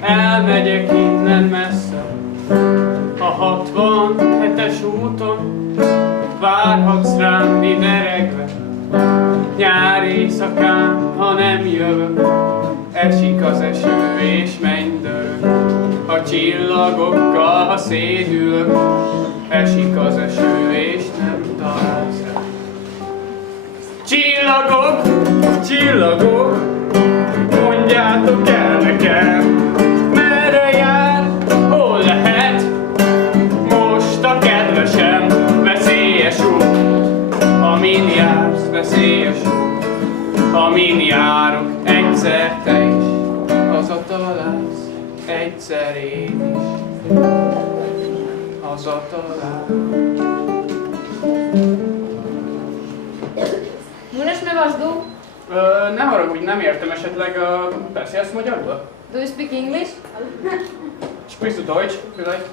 elmegyek innen messze. A 67-es úton várhatsz rám ideregve. Nyári éjszakán, ha nem jövök, esik az eső és mennydörög. A csillagokkal, ha szédülök, esik az eső és nem találsz rá. Csillagok, csillagok, mondjátok el nekem, merre jár, hol lehet most a kedvesem? Veszélyes út, amin jársz, veszélyes út, amin járok, egyszer te is hazatalálsz, egyszer én is hazatalálsz. Можеш ме ваш ду? Ne haragudj, nem értem, esetleg beszélsz magyarul? Do you speak English? Sprichst du Deutsch vielleicht?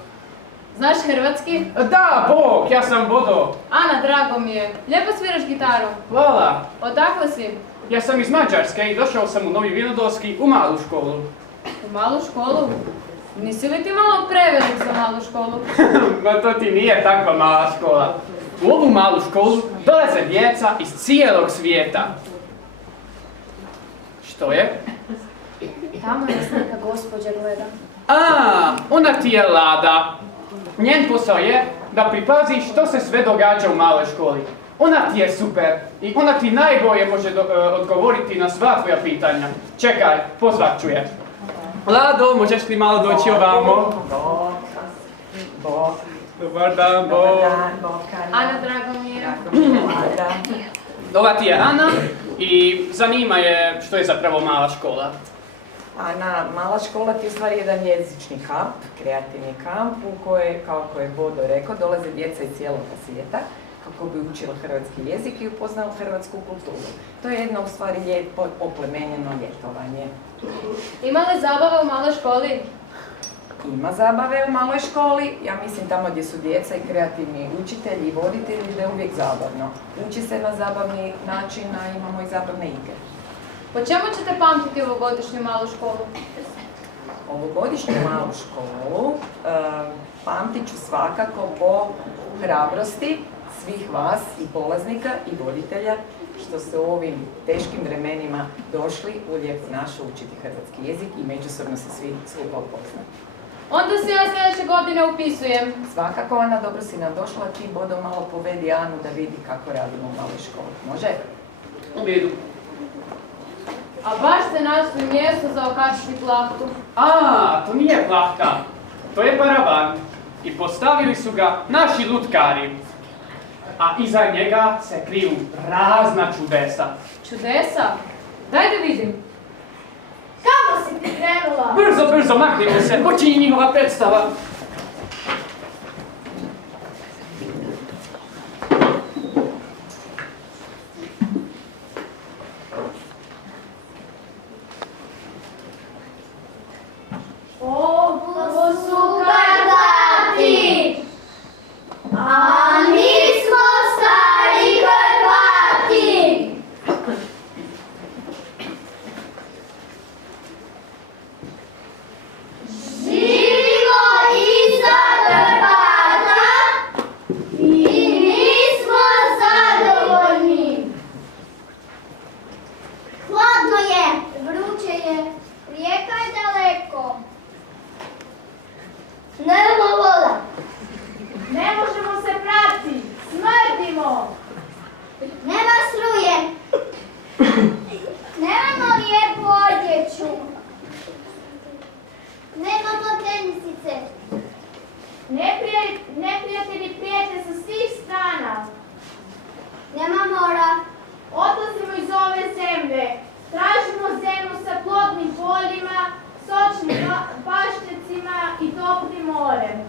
Знаеш хрватски? Da, Bog, ja sam Bodo. Ана, драго ми е. Lijepo sviraš gitaru. Hvala. Odakle si? Ja sam iz Mađarske i došao sam u Novi Vinodolski u malu školu. U malu školu? Nisi li ti malo prevelik za malu školu? Ma to ti nije takva mala škola. U ovu malu školu dolaze djeca iz cijelog svijeta. Što je? Tamo nas neka gospođa gleda. A, ona ti je Lada. Njen posao je da pripazi što se sve događa u maloj školi. Ona ti je super i ona ti najbolje može odgovoriti na sva tvoja pitanja. Čekaj, pozvat ću je. Lado, možeš li malo doći ovamo? Bog. Dobar dan, Bog. Ana, drago mi je. Ova ti je Ana i zanima je što je zapravo mala škola. Ana, mala škola ti je u stvari jedan jezični kamp, kreativni kamp u kojoj, kako je Bodo rekao, dolaze djeca iz cijeloga svijeta kako bi učila hrvatski jezik i upoznala hrvatsku kulturu. To je jedno u stvari lijepo oplemenjeno ljetovanje. Ima li zabava u maloj školi? Ima zabave u maloj školi, ja mislim tamo gdje su djeca i kreativni učitelji i voditelji da je uvijek zabavno. Uči se na zabavni način, a imamo i zabavne igre. Po čemu ćete pamtiti ovogodišnju malu školu? Ovogodišnju malu školu pamtit ću svakako po hrabrosti svih vas i polaznika i voditelja što ste u ovim teškim vremenima došli u Lijepu našu učiti hrvatski jezik i međusobno se svi skupa upoznati. Onda se ja sljedeće godine upisujem. Svakako, Ana, dobro si nam došla, ti Bodo malo povedi Anu da vidi kako radimo u maloj školi. Može? U redu. A baš ste našli mjesto za okačiti plahtu. A, to nije plahta. To je paravan. I postavili su ga naši lutkari. A iza njega se kriju razna čudesa. Čudesa? Daj da vidim. Kamo si ti krenula? Brzo, brzo, maknimo se, počinje njihova predstava. Ovo su Karpati, a mi smo stari Karpati. Živimo iza Karpata i nismo zadovoljni. Hladno je, vruće je, rijeka je daleko. Nema voda. Ne možemo se prati, smrdimo. Nema struje. Nemamo lijepu odjeću. Nemamo tenisice. Neprijatelji prijete sa svih strana. Nema mora. Odlazimo iz ove zemlje. Tražimo zemlju sa plodnim poljima, sočnim pašnjacima i toplim morem.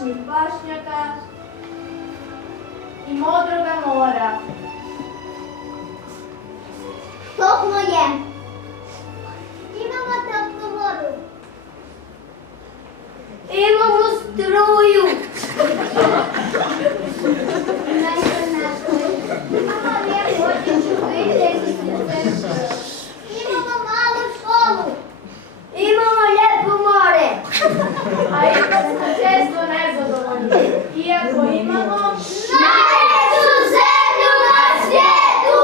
sočnih pašnjaka i modroga mora. Toplo je. Imamo toplu vodu. Imamo struju. Imamo lijepu odjeću i tehničku centru. Imamo malu školu. Imamo lijepo more. A ipak smo često nezadovoljni. Iako imamo najljepšu zemlju na svijetu!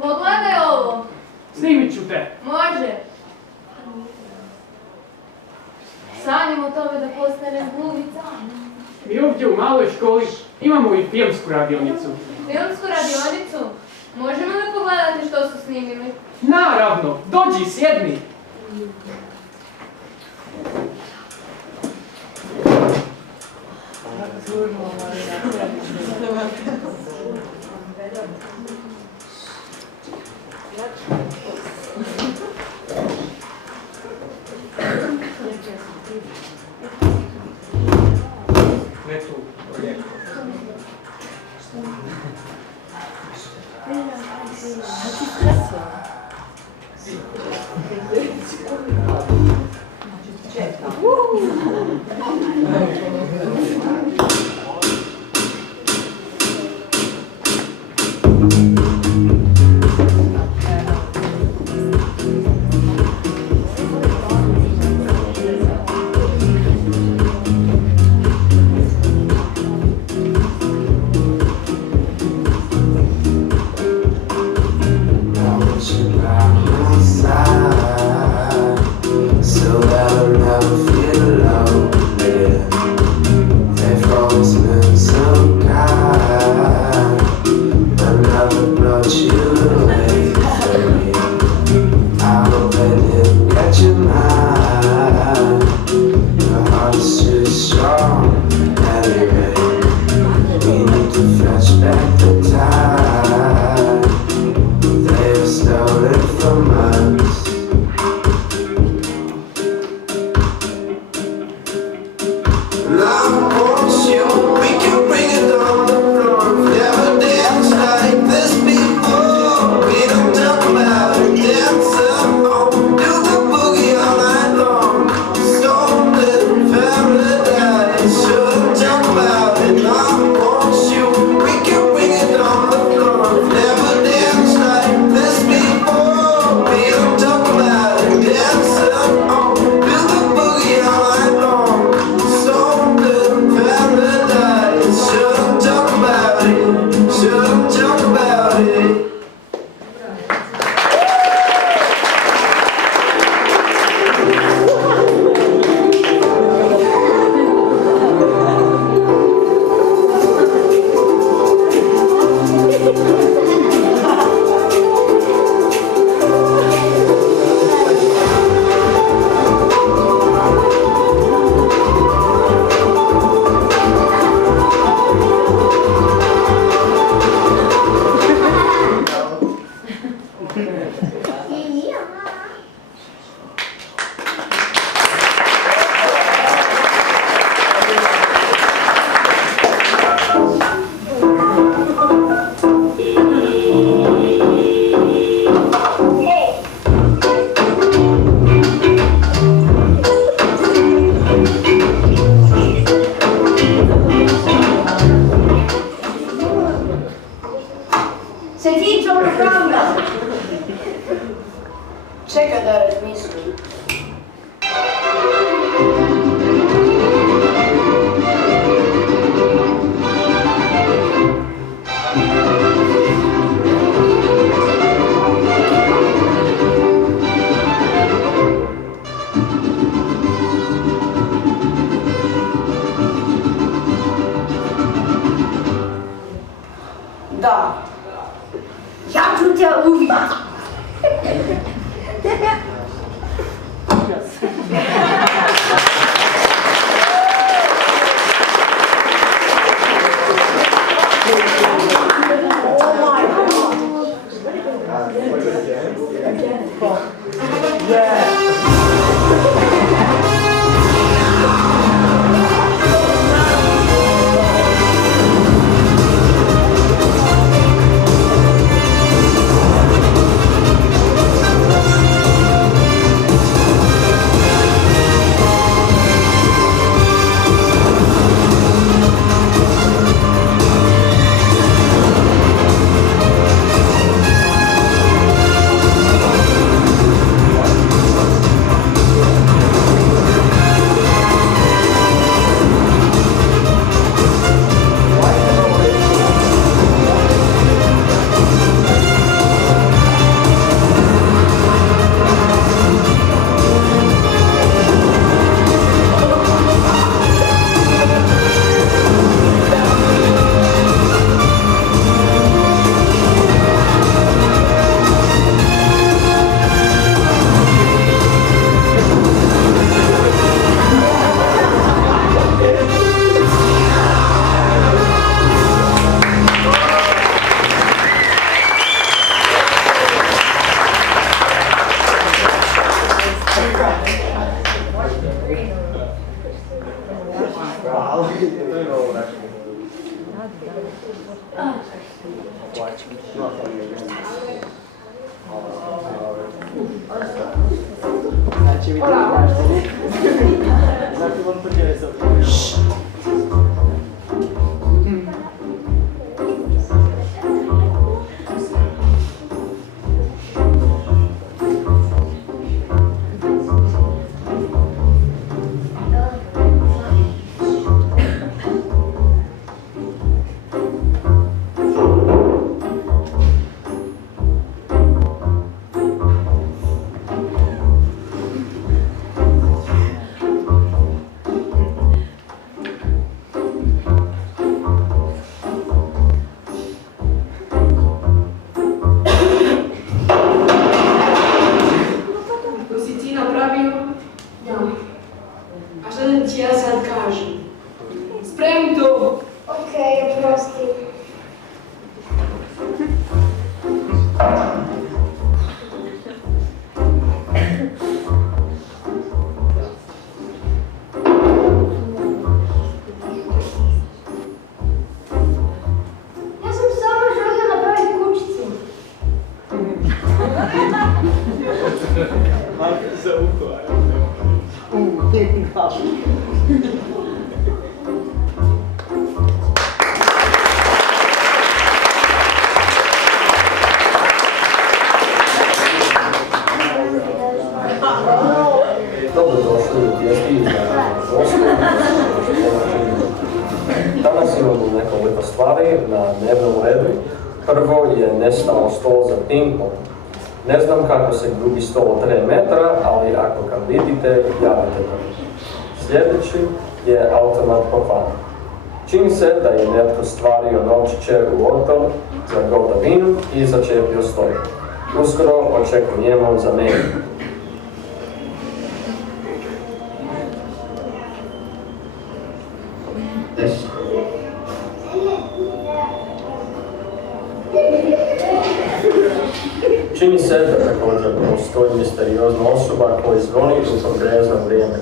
Pogledaj ovo. Snimit ću te. Može. Sanjam o tome da postanem glumica. Mi ovdje u maloj školi imamo i filmsku radionicu. Filmsku radionicu? Možemo li pogledati što su snimili? Naravno, dođi, sjedni. Never danced like this before. We don't talk about dancing. I ja. Se ti to pravda? Čekaj da razmislim. Da. Ja ću te ubiti. Danas imamo nekoliko stvari na dnevnom redu. Prvo je nestao stol za ping-pong. Ne znam kako se gubi stol od 3 metra, ali ako ga vidite, javite nam. Sljedeći je automat pokvaran. Čini se da je netko stvario novčiće u auto za gotovinu i začepio stoj. Uskoro očekujemo zamjenu. Čini se da također postoji misteriozna osoba koja zvoni u to grezno vrijeme.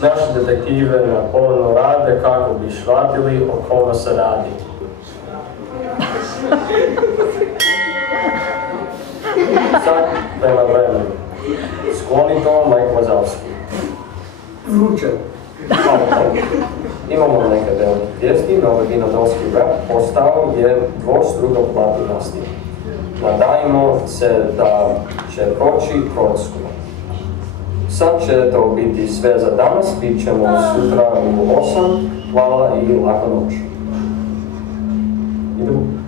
Naši detektive naporno rade kako bi shvatili o kome se radi. Sad prema vremenu. Skloni to Mike Wazowski. Vruće. Imamo neke velike vijesti, novi vinodolski rap postao je dvostruko platinasti. Nadajmo se da će proći Kroatsku. Sad će to biti sve za danas, bit ćemo sutra u 8. Hvala i lako noć. Idemo.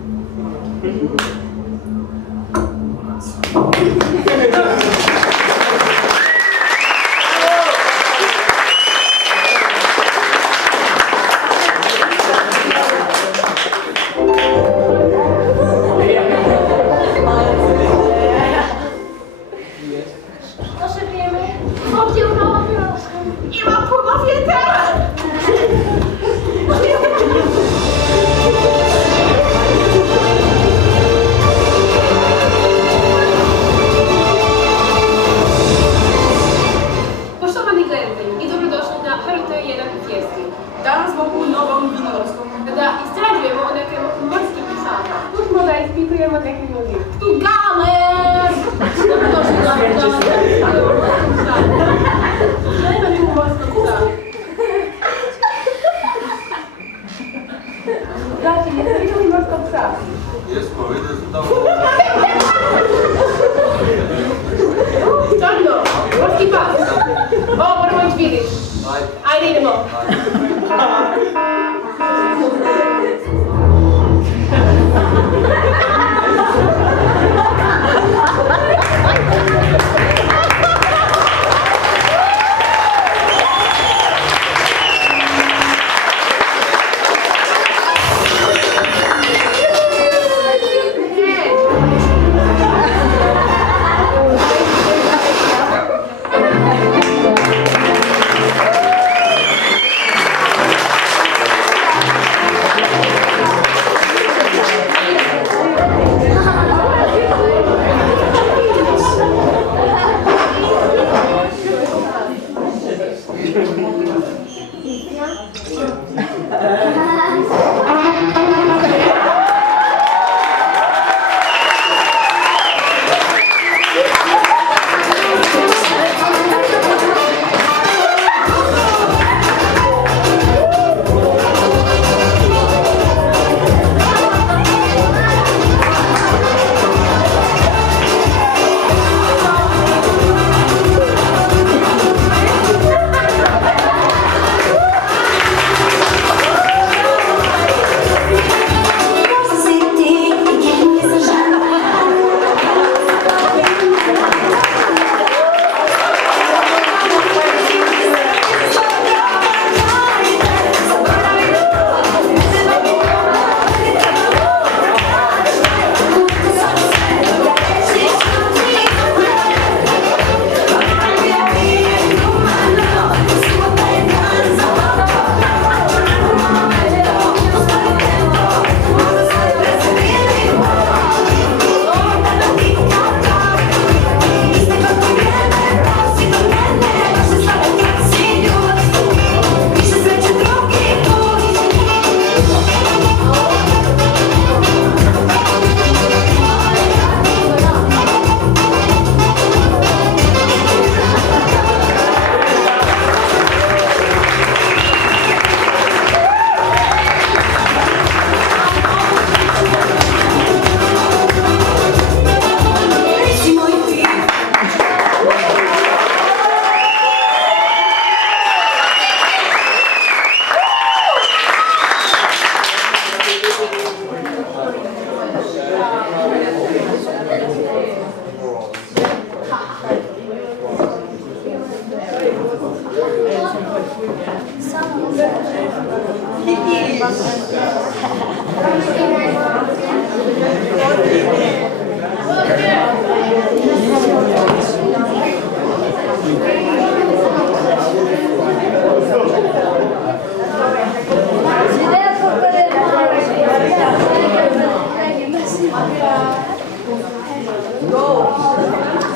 Go!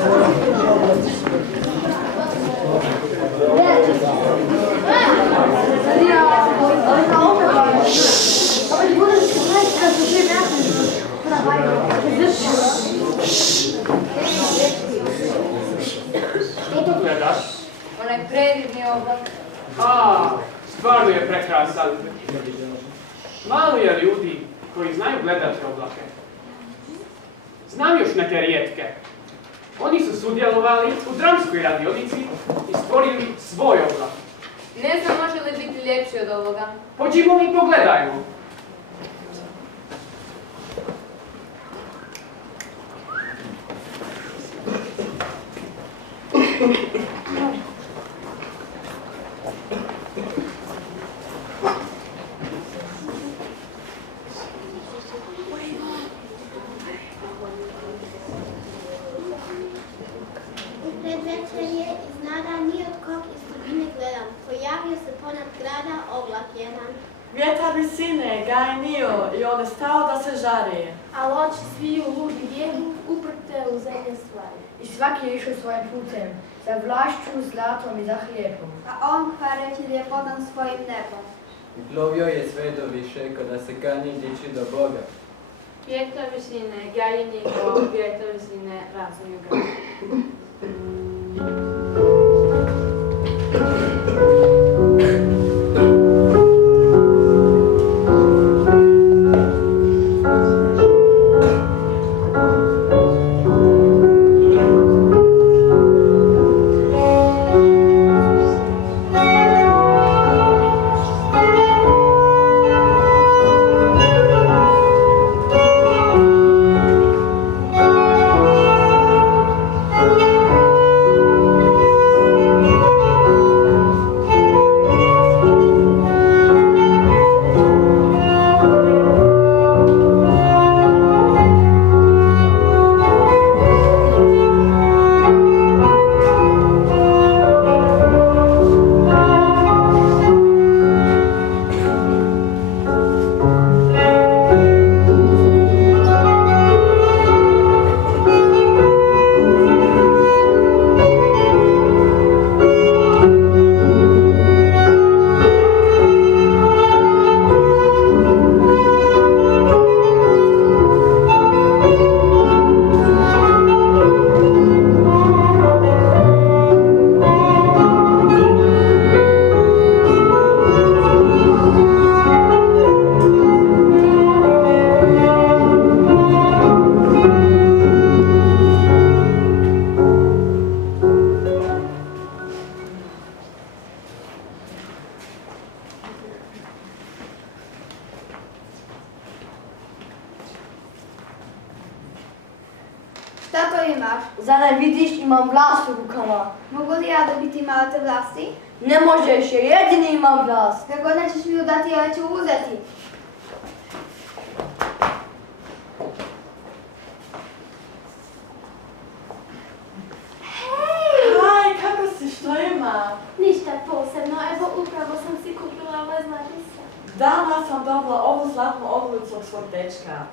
predivni oblak. Stvarno je prekrasan. Malo je ljudi koji znaju gledati oblake. Znam još neke rijetke. Oni su sudjelovali u dramskoj radionici i stvorili svoj oblak. Ne znam može li biti ljepši od ovoga. Pođimo i pogledajmo. Predvečerje iznada ni od kog iz tribine gledam. Pojavio se ponad grada oblak jedan. Vjetar visine, gajnio i on je stao da se žari. A oči sviju ludi bijegu uprte u zemlje stvari. I svaki je išao svojim putem, za vlašću, zlatom i za hlijepom. A on hvareći ljepotan svojim nebom. Plovio je sve do više kada se kani dići do Boga. Vjetar visine, gajini go, vjetar visine, razumiju ga. Šta to imaš? Zar ne vidiš, imam vlast u rukama. Mogu li ja dobiti malo te vlasti? Ne možeš, jer jedini imam vlast. Kako nećeš mi ju dati, ja ću uzeti. Haj, kako si, što ima? Ništa posebno, evo upravo sam si kupila ove zlatice. Danas sam dobila ovu zlatnu ogrlicu od svog dečka.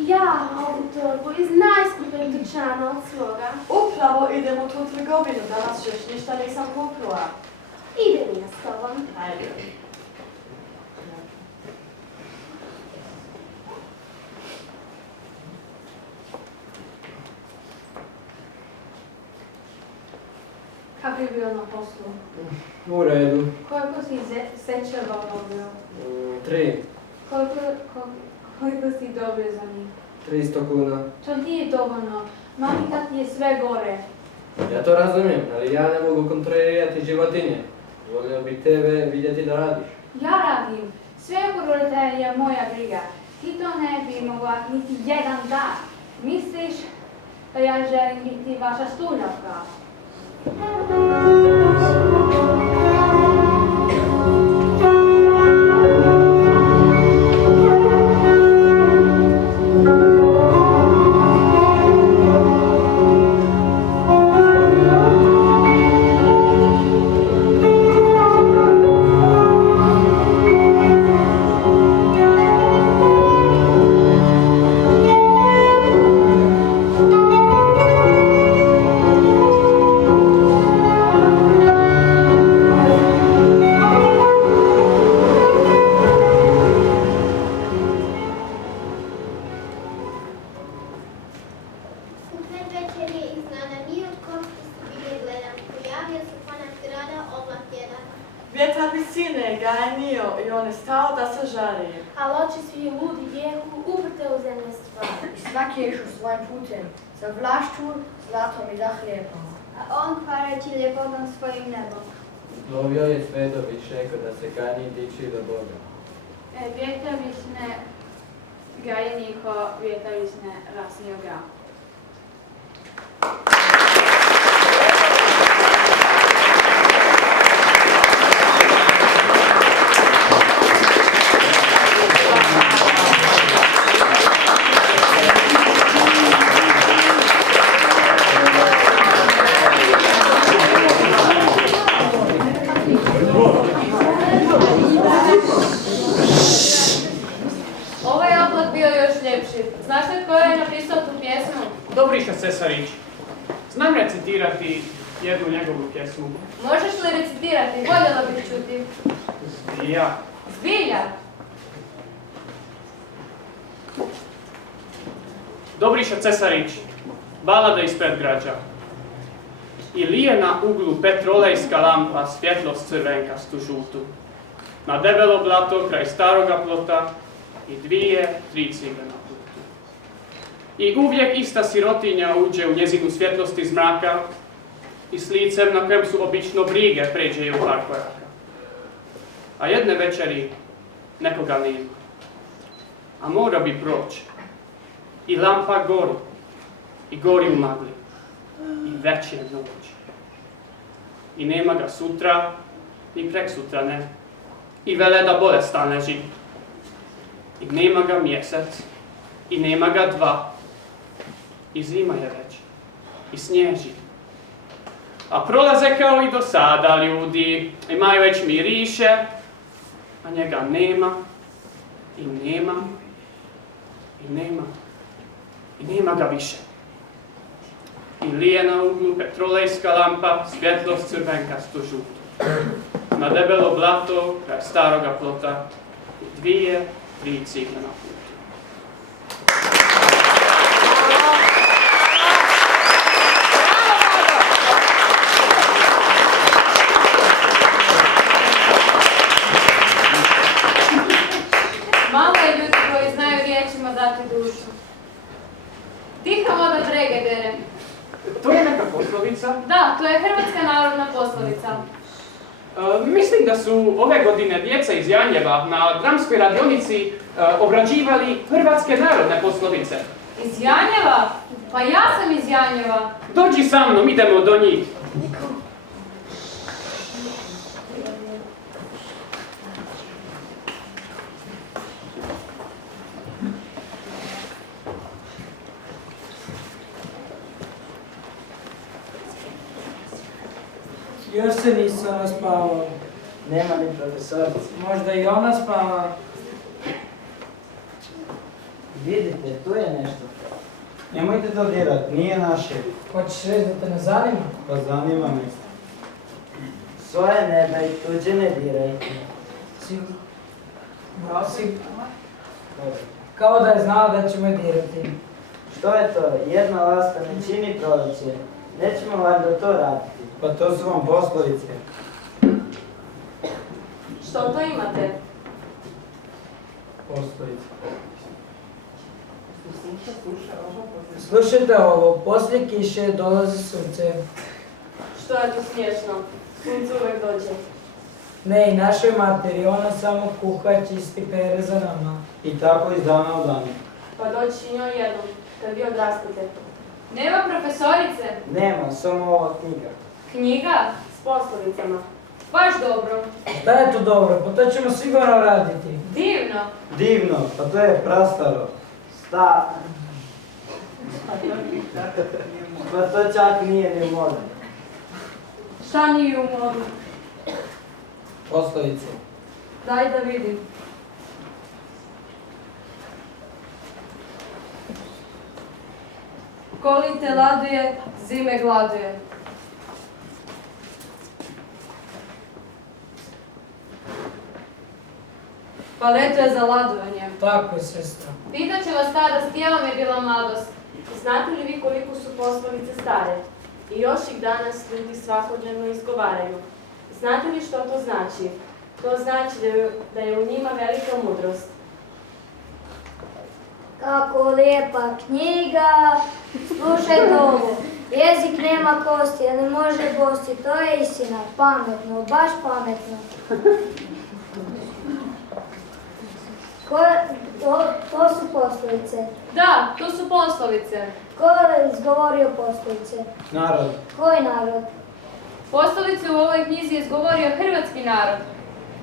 Ja ovu torbu iz najskupljeg dućana od svoga. Upravo idem u tu trgovinu, danas još ništa nisam kupila. Ide mi ja s tobom. Ajde. Kako je bio na poslu? U redu. Koliko si sečeva dobio? 3. Koliko si dobio za njih? 300 kuna. To nije dovoljno. Mami tak je sve gore. Ja to razumijem, ali ja ne mogu kontrolirati životinje. Volio bi tebe vidjeti da radiš. Ja radim. Sve oko roditelja je moja briga. Ti to ne bi mogla niti jedan dan. Misliš da ja želim biti vaša stuljavka? kad bi sine gajanio i on je stao da se žari. Ali oči svi ludi bijehu, uprte u zemlje stvari. I svaki je išao svojim putem, za vlašću, zlatom i za hlijebom. A on kvarajući ljepotom svojim nebom. Lovio je Svedović, rekao da se kani dići do Boga. Vjetrovićne gajeniko, vjetrovićne rasnio ga. Ovaj oblak bio još ljepši. Znaš li tko je napisao tu pjesmu? Dobriša Cesarić. Znam recitirati jednu njegovu pjesmu. Možeš li recitirati? Voljela bih čuti. I ja. Zbilja? Dobriša Cesarić, balada iz predgrađa. I lije na uglu petrolejska lampa svjetlost crvenkastu žutu. Na debelo blato kraj staroga plota i 2, 3 cigle na putu. I uvijek ista sirotinja uđe u njezinu svjetlost iz mraka i s licem na kojem su obično brige pređe je u par koraka. A jedne večeri nekoga nema, a mora bi proći. I lampa gori, i gori u magli, i već je noć. I nema ga sutra, ni preksutra ne, i vele da bolestan leži. I nema ga mjesec, i nema ga 2, i zima je već, i snježi. A prolaze kao i do sada ljudi, imaju već miriše, a njega nema, i nema, i nema. I nema ga više. I lije na uglu petrolejska lampa, svjetlost crvenkastu žutu. Na debelo blato, kraj staroga plota, i 2, 3 cigle na putu. Malo je ljudi koji znaju riječima dati dušu. Tiha voda brege dere. To je neka poslovica. Da, to je hrvatska narodna poslovica. Mislim da su ove godine djeca iz Janjeva na dramskoj radionici obrađivali hrvatske narodne poslovice. Iz Janjeva? Pa ja sam iz Janjeva. Dođi sa mnom, idemo do njih. Još se nisam naspavao. Nema ni profesorice. Možda i ona spava. Vidite, tu je nešto. Nemojte to dirat, nije naše. Hoćeš reći da te ne zanima? Pa zanima me. Svoje ne daj, tuđe ne dirajte. Si... Kao da je znala da će me dirati. Što je to? Jedna laska ne čini proliče. Nećemo valjda to raditi. Pa to su vam poslovice. Što to imate? Poslovice. Slušajte ovo, poslije kiše dolazi sunce. Što je to smiješno? Sunce uvek dođe. Ne, i našoj materi, ona samo kuha, čisti, pere za nama. I tako iz dana u dan. Pa doći i njoj jednom, kad vi odrastete. Nema profesorice? Nema, samo ova knjiga. Knjiga? S poslovicama. Baš dobro. Da je to dobro, pa to ćemo sigurno raditi. Divno. Divno, pa to je prastaro. Pa to čak nije ni moderno. Šta nije u modu? Poslovice. Daj da vidim. Kolin te laduje, zime gladuje. Pa leto je za ladovanje. Tako je, sestra. Pitat će vas starost, tijelom je bila mladost. Znate li vi koliko su poslovice stare? I još ih danas ljudi svakodnevno izgovaraju. Znate li što to znači? To znači da je u njima velika mudrost. Kako lijepa knjiga. Slušajte ovo. Jezik nema kosti, a ne može bosti. To je istina. Pametno, baš pametno. To su poslovice. Da, to su poslovice. Ko je izgovorio poslovice? Narod. Koji narod? Poslovice u ovoj knjizi je izgovorio hrvatski narod.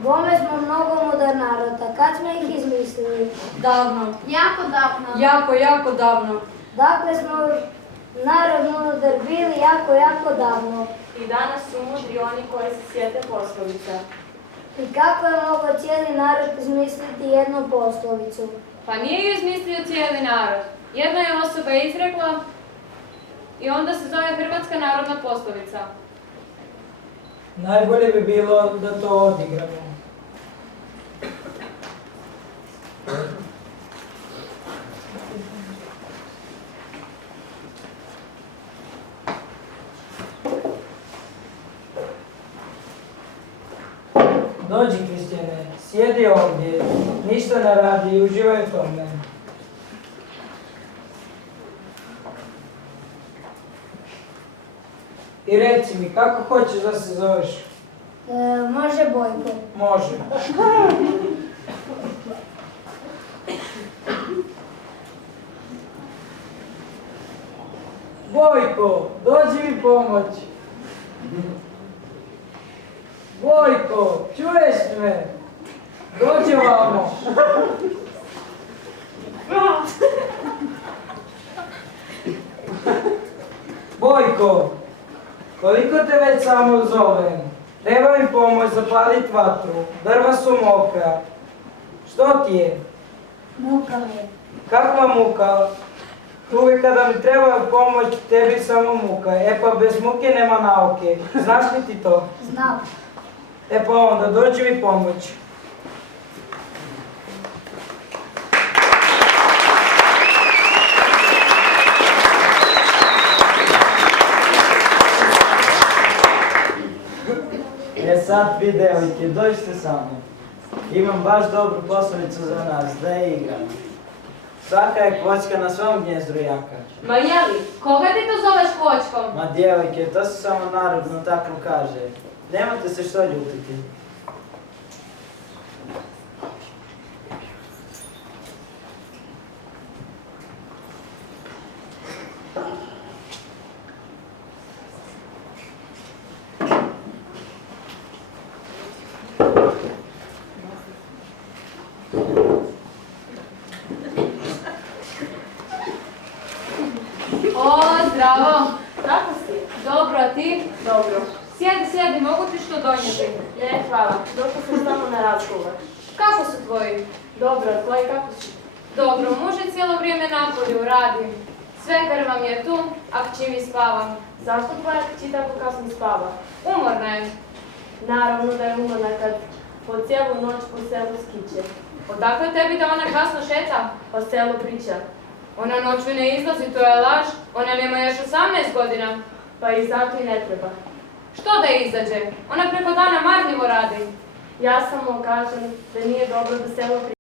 Bome smo mnogo mudar narod, a kad smo ih izmislili? Davno. Jako davno. Jako davno. Dakle smo narod mudar bili jako davno. I danas su mudri oni koji se sjete poslovica. I kako je mogao cijeli narod izmisliti jednu poslovicu? Pa nije ju izmislio cijeli narod. Jedna je osoba izrekla i onda se zove hrvatska narodna poslovica. Najbolje bi bilo da to odigramo. Dođi, Kristijane, sjedi ovdje, ništa ne radi i uživaj u tome. I reci mi, kako hoćeš da se zoveš? Može Bojko. Može. Bojko, dođi mi pomoć. Bojko, čuješ me? Dođi ovamo. Bojko, koliko te već samo zovem? Treba mi pomoć zapalit vatru, drva su mokra. Što ti je? Muka mi je. Kakva muka? Uvijek kada mi treba pomoć, tebi samo muka. E pa bez muke nema nauke. Znaš li ti to? Znam. E pa onda, dođi mi pomoć. E sad vi devojke, dođite sa mnom. Imam baš dobru poslovicu za nas, da je igramo. Svaka je kvočka na svom gnjezdu jaka. Ma jeli, koga ti to zoveš kočkom? Ma djevojke, to se samo narodno tako kaže. Nemojte se što ljutiti. O, zdravo. Kako si? Dobro, a ti? Dobro. Sjedi, mogu ti što donijeti? Ne, hvala. Došla sam samo na razgovor. Kako su tvoji? Dobro, a tvoji kako su? Dobro, muž je cijelo vrijeme napolju, radi. Svekar vam je tu, a kći mi spava. Zašto tvoja kći tako kasno spava? Umorna je. Naravno da je umorna kad po cijelu noć po selu skiće. Odakle tebi da ona kasno šeta? Po selu priča. Ona noću ne izlazi, to je laž. Ona nema još 18 godina. Pa i zato i ne treba. Što da izađe? Ona preko dana marljivo radi. Ja samo kažem da nije dobro da selo priča.